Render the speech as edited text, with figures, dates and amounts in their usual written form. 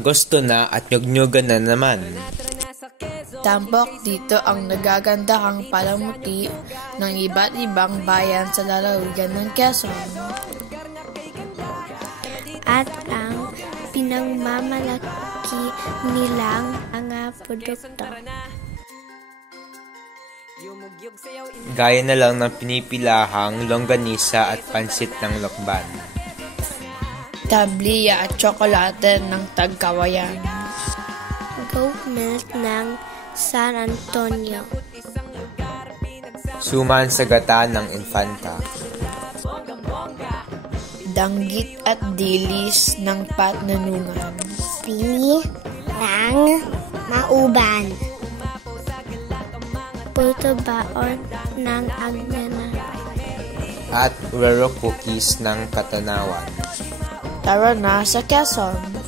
Agosto na at nyugnyugan na naman. Tampok dito ang nagagandahang palamuti ng iba't ibang bayan sa lalawigan ng Quezon. At ang pinagmamalaki nilang mga produkto. Gaya na lang ng pinipilahang longganisa at pansit ng lokban. Tabliya at tsokolate ng Tagkawayan. Goat milk ng San Antonio. Suman sa gata ng Infanta. Danggit at dilis ng Patnanungan. Pini ng Mauban. Puto baon ng Agnana. At Rero cookies ng Katanawan. Tara na sa Quezon!